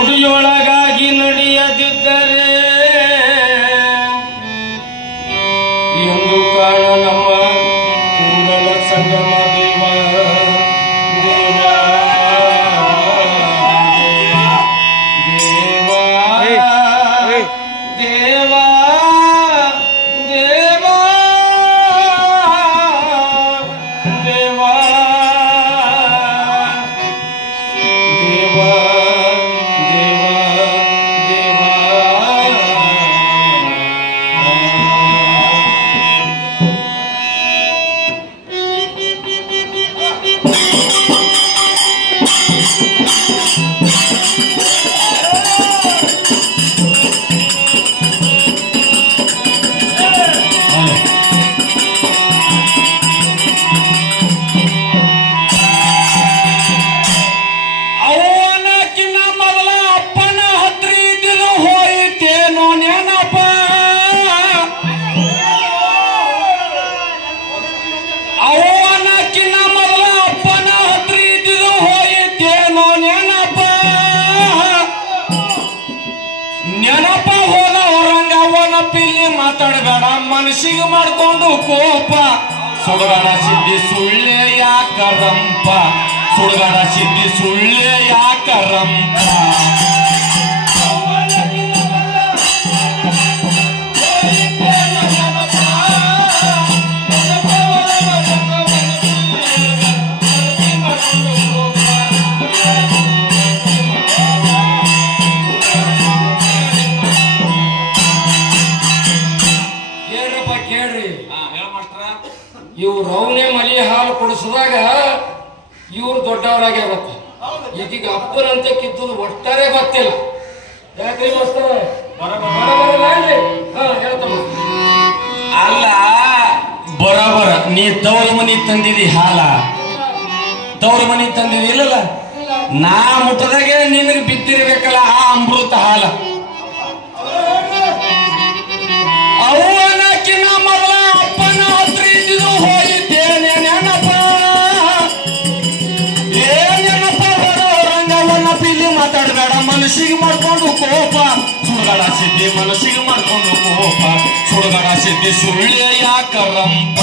ನುಡಿಯೊಳಗಾಗಿ ನಡೆಯದಿದ್ದರೆ ಎಂದು ಕಾಣ ನಮ್ಮ ಕುಂಡಲ ಸಂಗಮ ದೇವ ದೇವ ದೇವ ದೇವ ದೇವ ನೆನಪ ಹೋದವರಂಗ ಅವನಪ್ಪಿಲ್ಲಿ ಮಾತಾಡಬೇಡ ಮನಸ್ಸಿಗೆ ಮಾಡ್ಕೊಂಡು ಕೋಪ ಸುಡಗಾಡ ಸಿದ್ಧಿ ಸುಳ್ಳೆ ಯಾಕರಂಪ ಸುಡಗಾಡ ಸಿದ್ಧಿ ಸುಳ್ಳೆ ಯಾಕರಂಪ ಇವ್ರು ರೌನೆ ಮಲಿ ಹಾಲು ಕುಡಿಸಿದಾಗ ಇವ್ರು ದೊಡ್ಡವರಾಗಿ ಆಗತ್ತ ಈಗೀಗ ಅಪ್ಪನಂತೆ ಕಿತ್ತದು ಒಟ್ಟಾರೆ ಗೊತ್ತಿಲ್ಲ ಯಾಕ್ರಿ ಮಾಸ್ತರ ಅಲ್ಲ ಬರೋಬರ ನೀ ತವ್ರ ಮನಿ ತಂದಿದಿ ಹಾಲ ತವ್ರ ಮನಿ ತಂದಿದಿ ಇಲ್ಲಲ್ಲ ನಾ ಮುಟ್ಟದಾಗೆ ನಿನಗೆ ಬಿದ್ದಿರ್ಬೇಕಲ್ಲ ಆ ಅಮೃತ ಹಾಲ ಅವನಕಿನ ಮೊದಲ ಅಪ್ಪನ ಹತ್ರ ಇದ್ದು ಹೋಗಿದ್ದೇನೆ ನೆನಪ ಏನೆನಪ ರಂಗವನ್ನ ಪಿಲ್ಲಿ ಮಾತಾಡಬೇಡ ಮನಸ್ಸಿಗೆ ಮಾಡ್ಕೊಂಡು ಕೋಪ ಸುಡಗಾಡ ಸಿದ್ಧಿ ಮನಸ್ಸಿಗೆ ಮಾಡ್ಕೊಂಡು ಕೋಪ ಸುಡಗಾಡ ಸಿದ್ಧಿ ಸುಳ್ಳೆ ಯಾಕರಂಪ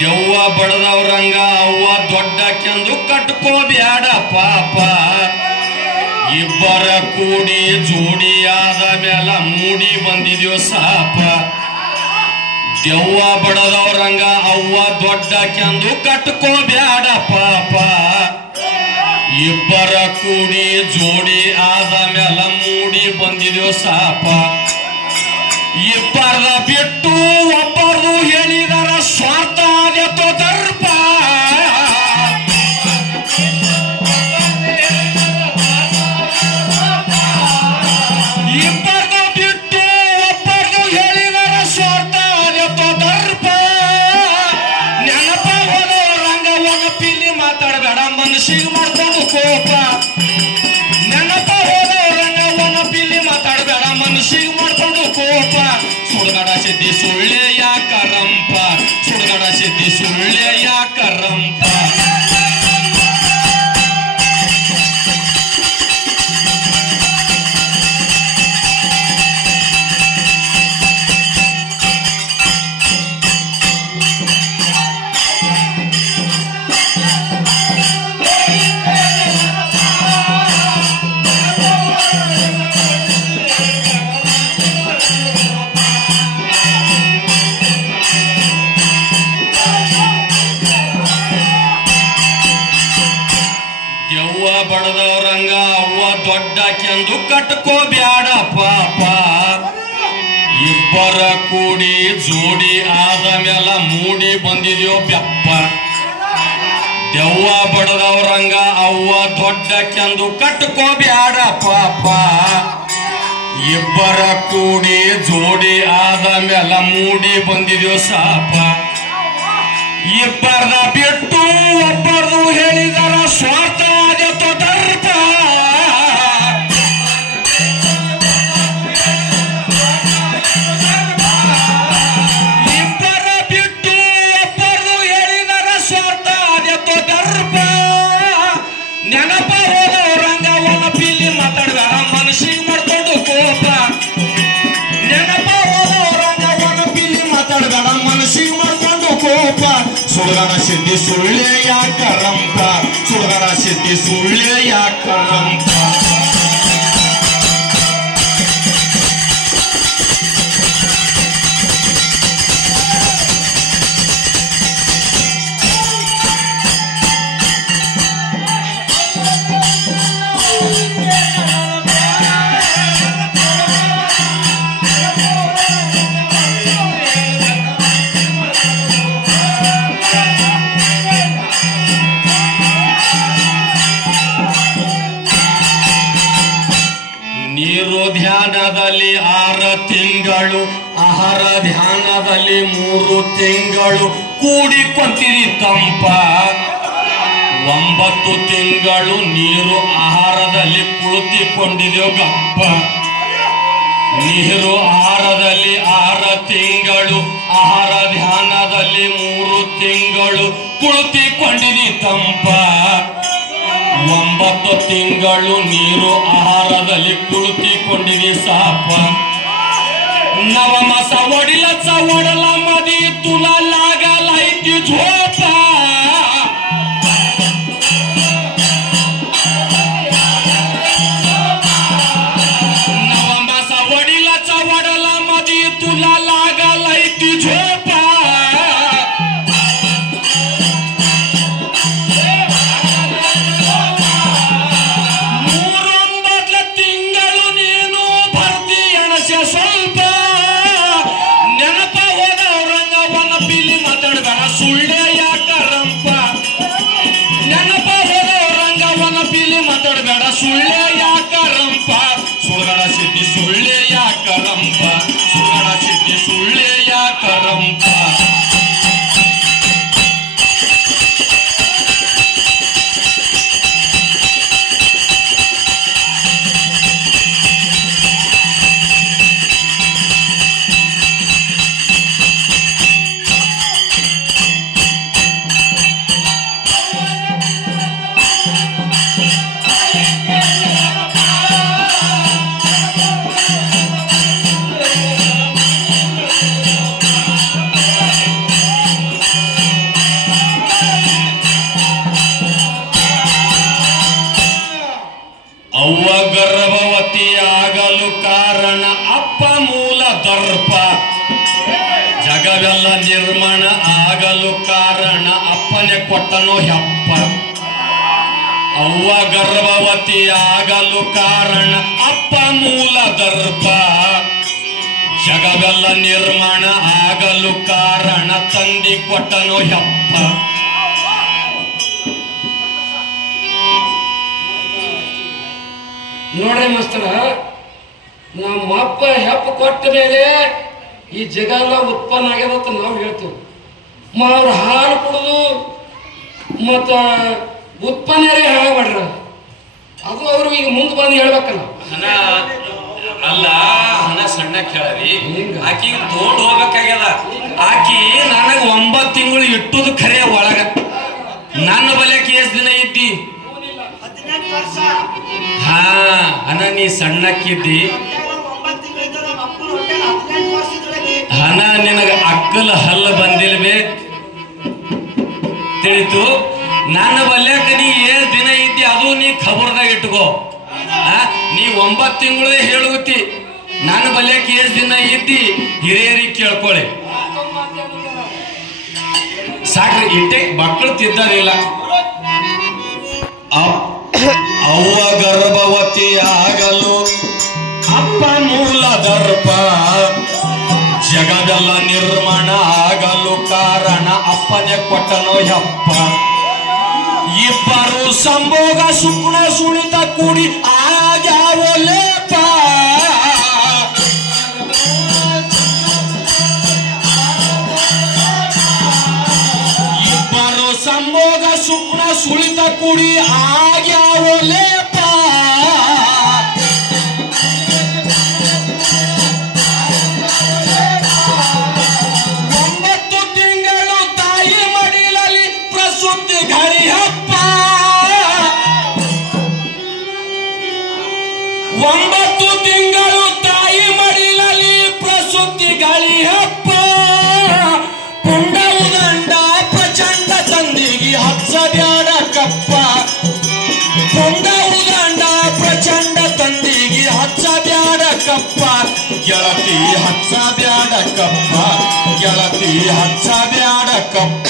ದೆವ್ವ ಬಡದವ್ರಂಗ ಅವ್ವ ದೊಡ್ಡಕ್ಕೆಂದು ಕಟ್ಕೋಬ್ಯಾಡ ಪಾಪ ಇಬ್ಬರ ಕೂಡಿ ಜೋಡಿಯಾದ ಮೇಲ ಮೂಡಿ ಬಂದಿದ್ಯೋ ಸಾಪ ದೆವ್ವ ಬಡದವ್ರಂಗ ಅವ್ವ ದೊಡ್ಡಕ್ಕೆಂದು ಕಟ್ಕೋಬ್ಯಾಡ ಪಾಪ ಇಬ್ಬರ ಕೂಡಿ ಜೋಡಿ ಆದ ಮೇಲ ಮೂಡಿ ಬಂದಿದ್ಯೋ ಸಾಪ ಇಬ್ಬರ ಬಿಟ್ಟು ಒಬ್ಬರು ಹೇಳಿದರ ಸ್ವಾರ್ಥ ಆದೆತೋ ದರ್ಪ ಇಬ್ಬರ ಬಿಟ್ಟು ಒಬ್ಬರು ಹೇಳಿದರ ಸ್ವಾರ್ಥ ಆದೆತೋ ದರ್ಪ ನೆನಪ ಹೋದೋ ರಂಗವನ್ನ ಪಿಲ್ಲಿ ಮಾತಾಡಬೇಡ ಮನಸ್ಸಿಗೆ ಮಾಡ್ಕೊಂಡು ಕೋಪ ನೆನಪ ಹೋದೋ ರಂಗವನ್ನ ಪಿಲ್ಲಿ ಮಾತಾಡಬೇಡ ಮನಸ್ಸಿಗೆ ಮಾಡ್ಕೊಂಡು ಕೋಪ ಸುಡಗಾಡ ಸಿದ್ಧಿ ಸುಳ್ಳೆ ಯಾಕರಂಪ ಸುಡಗಾಡ ಸಿದ್ಧಿ ಸುಳ್ಳೆ ಯಾಕರಂಪ ಬಡದವ್ರಂಗ ಅವ್ವ ದೊಡ್ಡಕ್ಕೆಂದು ಕಟ್ಕೋಬ್ಯಾಡ ಪಾಪ ಇಬ್ಬರ ಕೂಡಿ ಜೋಡಿ ಆದ ಮೇಲ ಮೂಡಿ ಬಂದಿದ್ಯೋ ಬೆಪ್ಪ ದೆವ್ವ ಬಡದವ್ರಂಗ ಅವ್ವ ದೊಡ್ಡಕ್ಕೆಂದು ಕಟ್ಕೋಬ್ಯಾಡ ಪಾಪ ಇಬ್ಬರ ಕೂಡಿ ಜೋಡಿ ಆದ ಮೇಲ ಮೂಡಿ ಬಂದಿದ್ಯೋ ಸಾಪ ಇಬ್ಬರದ ಬಿಟ್ಟು ಒಬ್ಬರದು ಹೇಳಿದರ ಸ್ವಾರ್ಥ ದರ್ಪ ಇಬ್ಬರ ಬಿಟ್ಟು ಒಬ್ಬರದು ಹೇಳಿದರ ಸ್ವಾರ್ಥ ದರ್ಪ ನೆನಪ ಹೋದವರಂಗ ಒನಪಿಲಿ ಮಾತಾಡ್ಬೇಡ ಮನಸ್ಸಿಗೆ ಮಾಡ್ಕೊಂಡು ಕೋಪ ನೆನಪ ಹೋದವರಂಗ ಒನಪಿಲಿ ಮಾತಾಡ್ಬೇಡ ಮನಸ್ಸಿಗೆ ಮಾಡ್ಕೊಂಡು ಕೋಪ ಸುಳ್ಗಣ ಸಿದ್ಧಿ ಸುಳ್ಳೆ ಯಾಕರಂಪ ಸುಳ್ಗಣ ಸಿದ್ಧಿ ಸುಳ್ಳೆ ಯಾಕರಂಪ ಧ್ಯಾನದಲ್ಲಿ 6 ತಿಂಗಳು ಆಹಾರ ಧ್ಯಾನದಲ್ಲಿ 3 ತಿಂಗಳು ಕೂಡಿಕೊಂತಿರಿ ತಂಪ 9 ತಿಂಗಳು ನೀರು ಆಹಾರದಲ್ಲಿ ಕುಳಿತುಕೊಂಡಿದೆವು ಗಪ್ಪ ನೀರು ಆಹಾರದಲ್ಲಿ 6 ತಿಂಗಳು ಆಹಾರ ಧ್ಯಾನದಲ್ಲಿ 3 ತಿಂಗಳು ಕುಳಿತುಕೊಂಡಿದಿ ತಂಪ 9 ತಿಂಗಳು ನೀರು ಆಹಾರದಲ್ಲಿ ಕುಳಿತುಕೊಂಡಿದೆ ಸಾಪ ನವಮಸ ಒಡಿಲ ಚವಡಲ ಮದಿ ತುಲ ಲಾಗಲೈತಿ ಝೋಪ ನವಮಸ ಒಡಿಲ ಚವಡಲ ಮದಿ ತುಲ ಲಾಗಲೈತಿ ಝೋಪ ಸುಳ್ಳೆ ಯಾಕರಂಪ ಸುಳ್ಗಣ ಸಿದ್ಧಿ ಸುಳ್ಳೆ ಯಾಕರಂಪ ಸುಳ್ಗಣ ಸಿದ್ಧಿ ಸುಳ್ಳೆ ಯಾಕರಂಪ ಅವ್ವ ಗರ್ಭವತಿ ಆಗಲು ಕಾರಣ ಅಪ್ಪ ಮೂಲ ದರ್ಪ ಜಗವೆಲ್ಲ ನಿರ್ಮಾಣ ಆಗಲು ಕಾರಣ ಅಪ್ಪನೇ ಕೊಟ್ಟನೋ ಹೆಪ್ಪ ಅವ್ವ ಗರ್ಭವತಿ ಆಗಲು ಕಾರಣ ಅಪ್ಪ ಮೂಲ ದರ್ಪ ಜಗವೆಲ್ಲ ನಿರ್ಮಾಣ ಆಗಲು ಕಾರಣ ತಂದಿ ಕೊಟ್ಟನೋ ಹೆಪ್ಪ ನೋಡ್ರಿ ಮಾಸ್ತರ ನಮ್ಮ ಅಪ್ಪ ಹೆಪ್ಪ ಕೊಟ್ಟ ಮೇಲೆ ಈ ಜಗ ಎಲ್ಲ ಉತ್ಪನ್ನ ಆಗ್ಯದ ಅಂತ ನಾವು ಹೇಳ್ತೀವಿ ಅವ್ರ ಹಾಲು ಕುಡಿದು ಮತ್ತ ಉತ್ಪನ್ನರೇ ಹಾಳಾಗ್ಬಿಡ್ರ ಅದು ಅವ್ರು ಈಗ ಮುಂದೆ ಬಂದು ಹೇಳ್ಬೇಕಲ್ಲ ಹಣ ಅಲ್ಲ ಹಣ ಸಣ್ಣ ಕೇಳರಿ ಆಕಿ ತೋಡ್ ಹೋಗ್ಬೇಕಾಗ್ಯದ ಆಕಿ ನನಗ 9 ತಿಂಗಳು ಇಟ್ಟುದು ಖರೆ ಒಳಗ ನನ್ನ ಬಲ್ಯಕ್ಕೆ ಎಷ್ಟ್ ದಿನ ಇದ್ದಿ ಹಾ ಹಣ ನೀ ಸಣ್ಣಕ್ಕಿದ್ದಿ ಹಣ ನಿನಗ ಅಕ್ಕಲ ಹಲ್ಲ ಬಂದಿಲ್ವೇ ತಿಳಿತು ನನ್ನ ಬಲ್ಯಾಕ ನೀ ಏನ್ ದಿನ ಇದ್ದಿ ಅದು ನೀ ಖಬರ್ದಾಗ ಇಟ್ಕೋ ನೀ 9 ತಿಂಗಳೇ ಹೇಳುತ್ತಿ ನನ್ನ ಬಲ್ಯಾಕ ಏಸ್ ದಿನ ಇದ್ದಿ ಹಿರಿಯರಿಗೆ ಕೇಳ್ಕೊಳ್ಳಿ ಸಾಕ್ರಿ ಇಟ್ಟೆ ಮಕ್ಕಳು ತಿದ್ದದಿಲ್ಲ ಅವ್ವ ಗರ್ಭವತಿ ಆಗಲು ಅಪ್ಪ ಮೂಲ ದರ್ಪ ಜಗವೆಲ್ಲ ನಿರ್ಮಾಣ ಆಗಲು ಕಾರಣ ಅಪ್ಪನೇ ಕೊಟ್ಟನೋ ಯಪ್ಪ ಇಬ್ಬರು ಸಂಭೋಗ ಸುಗುಣ ಸುಳಿತ ಕೂಡಿ ಆಗ್ಯಾವೋ ಲೇಪ ಸುಳಿತ ಕುಡಿ ಆಗ್ಯಾವ ಲೇಪ ಒಂಬತ್ತು ತಿಂಗಳು ತಾಯಿ ಮಡಿಲಲ್ಲಿ ಪ್ರಸೂತಿ ಘಳಿ ಹಪ್ಪ ಒಂಬತ್ತು ತಿಂಗಳು ತಾಯಿ ಮಡಿಲಲ್ಲಿ ಪ್ರಸೂತಿ ಘಳಿ ಹಪ್ಪ ಪುಂಡವು ದಂಡ ಪ್ರಚಂಡ ತಂದಿಗೆ ಹಚ್ಚಬ್ಯಾಡ ಕಪ್ಪ ಪುಂಡವು ದಂಡ ಪ್ರಚಂಡ ತಂದಿಗೆ ಹಚ್ಚಬ್ಯಾಡ ಕಪ್ಪ ಗೆಳತಿ ಹಚ್ಚಬ್ಯಾಡ ಕಪ್ಪ ಗೆಳತಿ ಹಚ್ಚಬ್ಯಾಡ ಕಪ್ಪ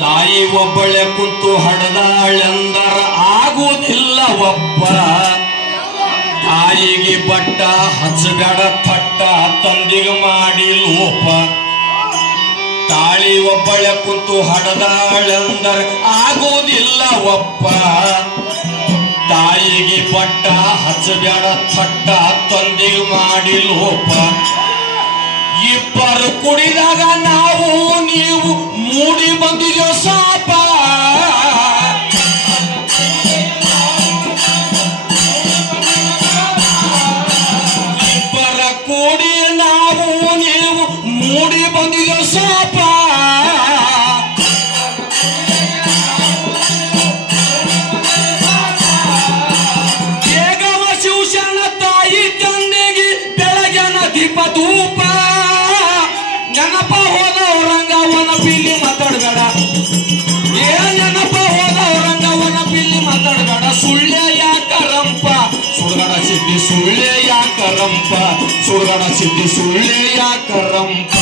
ತಾಯಿ ಒಬ್ಬಳೆ ಕುಂತು ಹಡದಾಳೆಂದರ ಆಗುವುದಿಲ್ಲ ಒಪ್ಪ ತಾಯಿಗೆ ಬಟ್ಟ ಹಚ್ಚಬೇಡ ಥಟ್ಟ ತಂದಿಗೆ ಮಾಡಿ ಲೋಪ ತಾಳಿ ಒಬ್ಬಳೆ ಕುಂತು ಹಡದಾಳೆಂದರ ಆಗುವುದಿಲ್ಲ ಒಪ್ಪ ತಾಯಿಗೆ ಬಟ್ಟ ಹಚ್ಚಬೇಡ ಥಟ್ಟ ತಂದಿಗೆ ಮಾಡಿ ಲೋಪ ಇಬ್ಬರು ಕುಡಿದಾಗ ನಾವು ನೀವು ಮೂಡಿ ಬಂದಿದೋ ಸಾಪ ಇಬ್ಬರ ಕೂಡಿ ನಾವು ನೀವು ಮೂಡಿ ಬಂದಿದೋ ಸಾಪ ಬೇಗವ ಶಿವಶನ ತಾಯಿ ತಂದೆಗೆ ಬೆಳಗಿನ ದೀಪ ಧೂಪ ನೆನಪ ಹೋದವರಂಗವನ ಪಿಲ್ಲಿ ಮಾತಾಡಬೇಡ ಏ ನೆನಪ ಹೋದವರಂಗವನ ಪಿಲ್ಲಿ ಮಾತಾಡಬೇಡ ಸುಳ್ಳೆ ಯಾಕರಂಪ ಸುಳ್ಗಡ ಸಿದ್ಧಿ ಸುಳ್ಳೆ ಯಾಕರಂಪ ಸುಳ್ಗಡ ಸಿದ್ಧಿ ಸುಳ್ಳೆ ಯಾಕರಂಪ